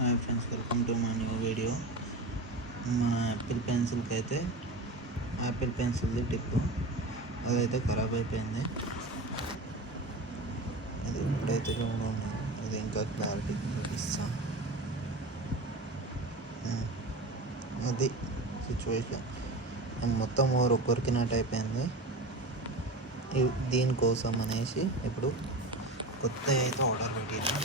Hi friends, welcome to my new video. మా Apple పెన్సిల్కి అయితే Apple పెన్సిల్ది Tipu అదైతే ఖరాబ్ అయిపోయింది. అది ఇప్పుడైతే ఉన్నాను, అది ఇంకా క్లారిటీ ఇస్తాను. అది సిచ్యువేషన్ మొత్తం ఒక్కొరికినట్టు అయిపోయింది. దీనికోసం అనేసి ఇప్పుడు కొత్త అయితే ఆర్డర్ పెట్టాను.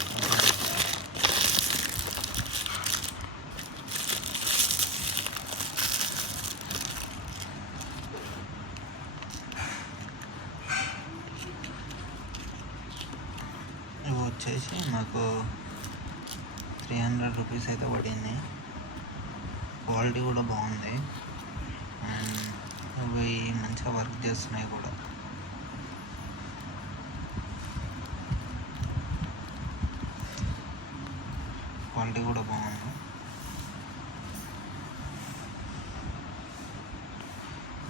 ఇవి వచ్చేసి నాకు 300 రూపీస్ అయితే పడింది. క్వాలిటీ కూడా బాగుంది అండ్ అవి మంచిగా వర్క్ చేస్తున్నాయి కూడా. క్వాలిటీ కూడా బాగుంది.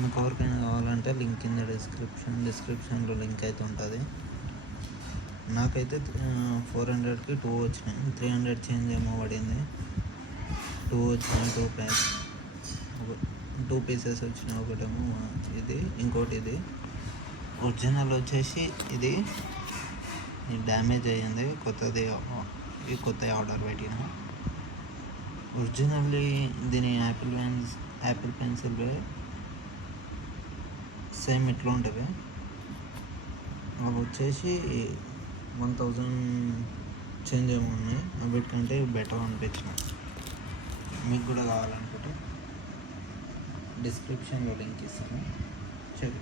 మీకు ఎవరికైనా కావాలంటే లింక్ కింద డిస్క్రిప్షన్లో లింక్ అయితే ఉంటుంది. నాకైతే 400కి 2 వచ్చినాయి. 300 చేంజ్ ఏమో పడింది. 2 వచ్చినాయి, 2 పీసెస్ వచ్చినాయి. ఒకటేమో ఇది, ఇంకోటి ఇది. ఒరిజినల్ వచ్చేసి ఇది డ్యామేజ్ అయ్యింది, కొత్త ఆర్డర్ పెట్టిన. ఒరిజినల్లీ దీని యాపిల్ పెన్సిల్ సేమ్ ఇట్లా ఉంటుంది. అవి వచ్చేసి 1000 చేంజ్ ఏమో ఉన్నాయి. వీటికంటే బెటర్ అనిపించినాయి. మీకు కూడా కావాలనుకుంటే డిస్క్రిప్షన్లో లింక్ ఇస్తాను, చెక్.